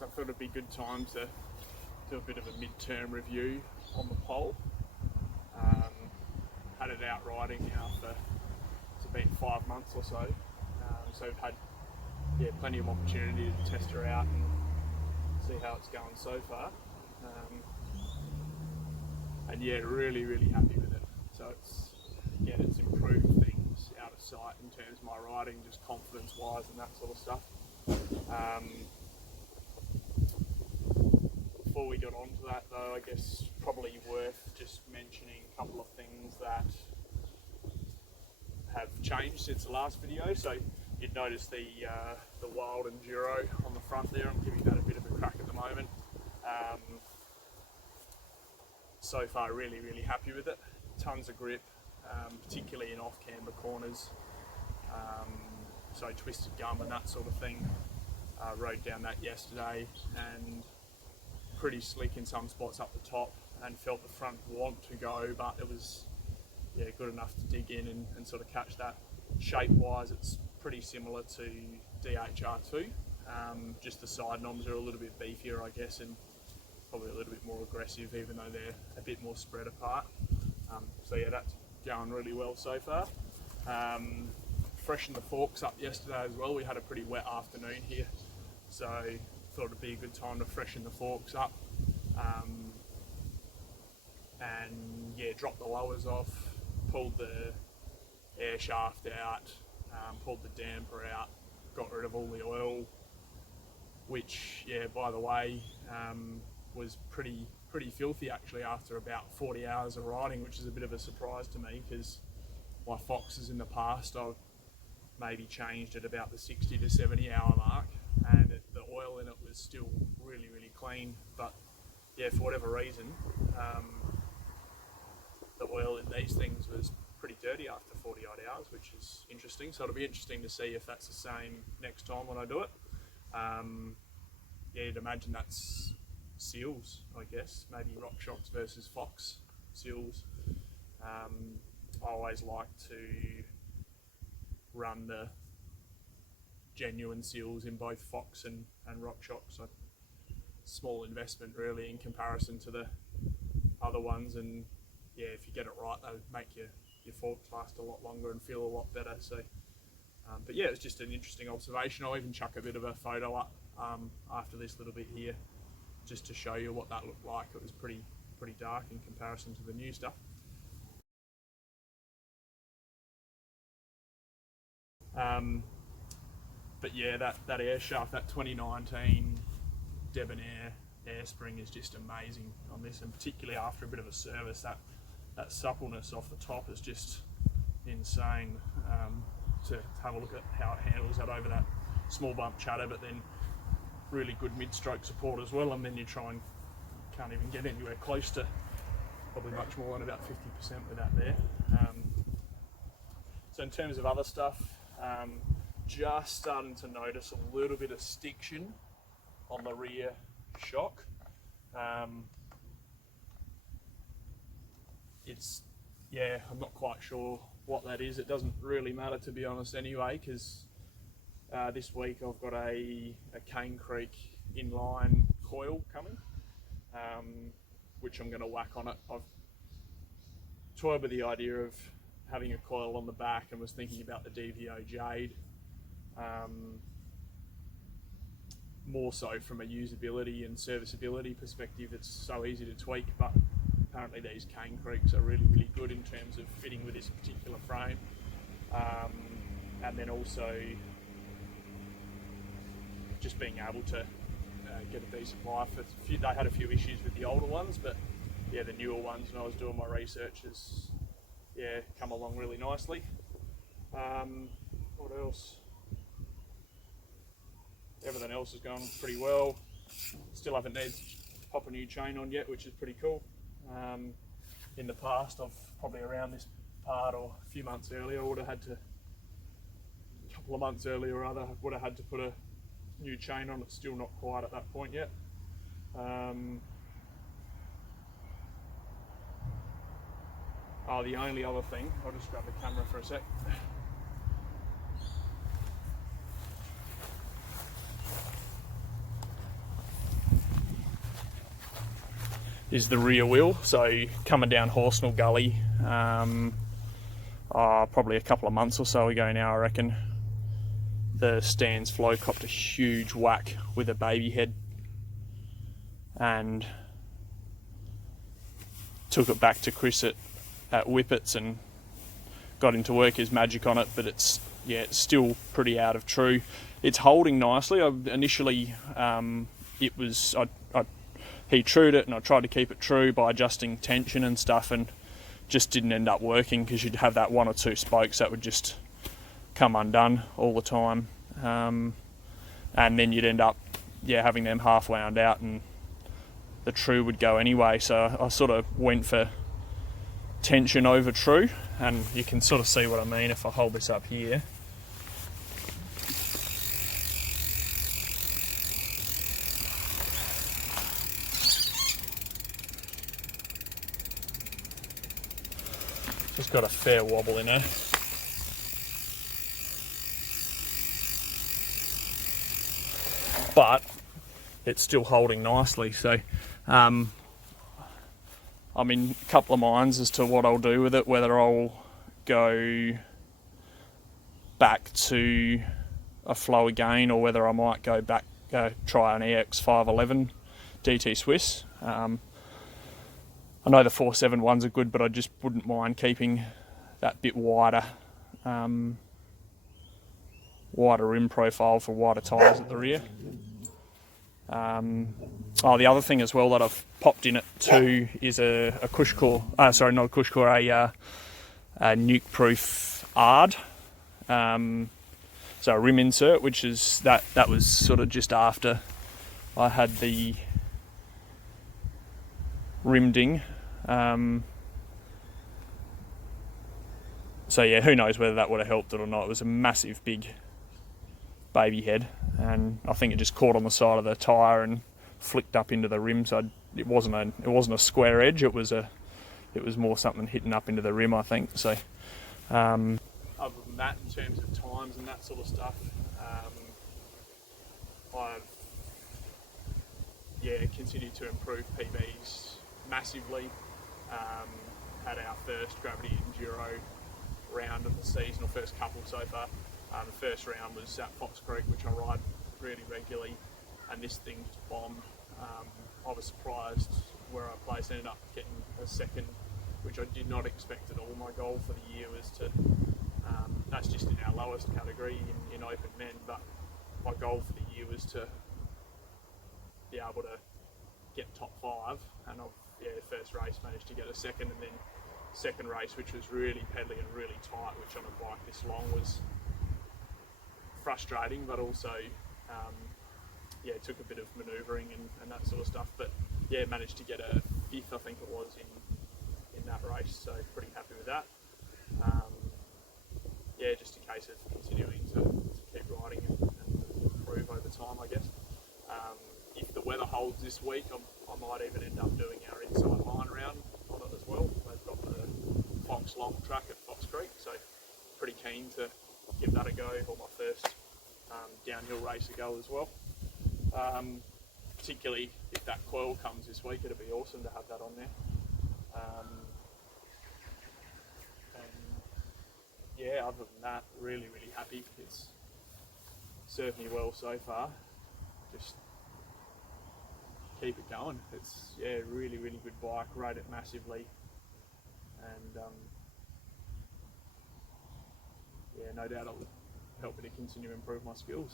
So I thought it'd be a good time to do a bit of a mid-term review on the pole. Had it out riding now for, it's been 5 months or so. So we've had plenty of opportunity to test her out and see how it's going so far. And really happy with it. So it's improved things out of sight in terms of my riding, just confidence wise and that sort of stuff. Before we got onto that though, I guess probably worth just mentioning a couple of things that have changed since the last video. So you'd notice the Wild Enduro on the front there. I'm giving that a bit of a crack at the moment. So far really happy with it. Tons of grip, particularly in off-camber corners. So twisted gum and that sort of thing. Rode down that yesterday and pretty slick in some spots up the top, and felt the front want to go, but it was good enough to dig in and sort of catch that. Shape wise it's pretty similar to DHR2, just the side noms are a little bit beefier I guess, and probably a little bit more aggressive even though they're a bit more spread apart. So that's going really well so far. Freshened the forks up yesterday as well. We had a pretty wet afternoon here, so thought it'd be a good time to freshen the forks up, and dropped the lowers off, pulled the air shaft out, pulled the damper out, got rid of all the oil, which by the way was pretty filthy actually after about 40 hours of riding, which is a bit of a surprise to me because my Foxes in the past I've maybe changed at about the 60 to 70 hour mark, and the oil in it was still really clean, but for whatever reason the oil in these things was pretty dirty after 40 odd hours, which is interesting. So it'll be interesting to see if that's the same next time when I do it. You'd imagine that's seals, I guess, maybe RockShox versus Fox seals. I always like to run the genuine seals in both Fox and RockShox. So small investment really in comparison to the other ones, and if you get it right they'll make your forks last a lot longer and feel a lot better. So but it's just an interesting observation. I'll even chuck a bit of a photo up after this little bit here just to show you what that looked like. It was pretty dark in comparison to the new stuff. But that air shaft, that 2019 Debonair air spring is just amazing on this, and particularly after a bit of a service, that suppleness off the top is just insane. To have a look at how it handles that over that small bump chatter, but then really good mid-stroke support as well, and then you can't even get anywhere close to probably much more than about 50% with that there. So in terms of other stuff, just starting to notice a little bit of stiction on the rear shock. I'm not quite sure what that is. It doesn't really matter to be honest anyway, because this week I've got a Cane Creek inline coil coming, which I'm going to whack on it. I've toyed with the idea of having a coil on the back and was thinking about the DVO Jade, more so from a usability and serviceability perspective. It's so easy to tweak, but apparently these Cane Creeks are really good in terms of fitting with this particular frame, and then also just being able to get a decent life. They had a few issues with the older ones, but the newer ones, when I was doing my research, has come along really nicely. What else? Everything else is going pretty well. Still haven't needed to pop a new chain on yet, which is pretty cool. In the past, I've probably around this part or a few months earlier, a couple of months earlier rather, would have had to put a new chain on. It's still not quite at that point yet. The only other thing, I'll just grab the camera for a sec. is the rear wheel. So coming down Horsnell Gully, probably a couple of months or so ago now, I reckon, the Stan's flow copped a huge whack with a baby head and took it back to Chris at Whippets and got him to work his magic on it, but it's still pretty out of true. It's holding nicely. Initially, he trued it and I tried to keep it true by adjusting tension and stuff, and just didn't end up working because you'd have that one or two spokes that would just come undone all the time, and then you'd end up having them half wound out and the true would go anyway. So I sort of went for tension over true, and you can sort of see what I mean if I hold this up here. Just got a fair wobble in her. But it's still holding nicely, so I'm in a couple of minds as to what I'll do with it, whether I'll go back to a flow again or whether I might go try an EX511 DT Swiss. I know the 471s are good, but I just wouldn't mind keeping that bit wider rim profile for wider tyres at the rear. The other thing as well that I've popped in it too is a Cushcore, sorry, not a Cushcore, a nuke-proof ARD. So a rim insert, which is that was sort of just after I had the rim ding. So yeah, who knows whether that would have helped it or not. It was a massive big baby head, and I think it just caught on the side of the tyre and flicked up into the rim. So it wasn't a square edge. It was more something hitting up into the rim, I think. So other than that, in terms of times and that sort of stuff, I've continued to improve PBs massively. Had our first gravity enduro round of the season, or first couple so far. The first round was at Fox Creek, which I ride really regularly, and this thing just bombed. I was surprised where I placed, ended up getting a second, which I did not expect at all. My goal for the year was to, that's just in our lowest category in open men, but my goal for the year was to be able to get top 5, and the first race managed to get a second, and then second race, which was really pedaly and really tight, which on a bike this long was frustrating, but also it took a bit of manoeuvring and that sort of stuff, but managed to get a 5th, I think it was, in that race, so pretty happy with that. Just a case of continuing to keep riding and improve over time, I guess. If the weather holds this week, I might even end up doing our inside line round on it as well. They've got the Fox Long track at Fox Creek, so pretty keen to give that a go, or my first downhill race a go as well. Particularly if that coil comes this week, it'd be awesome to have that on there. Other than that, really happy. It's served me well so far. Just keep it going. It's really good bike, rate it massively, and no doubt it'll help me to continue to improve my skills.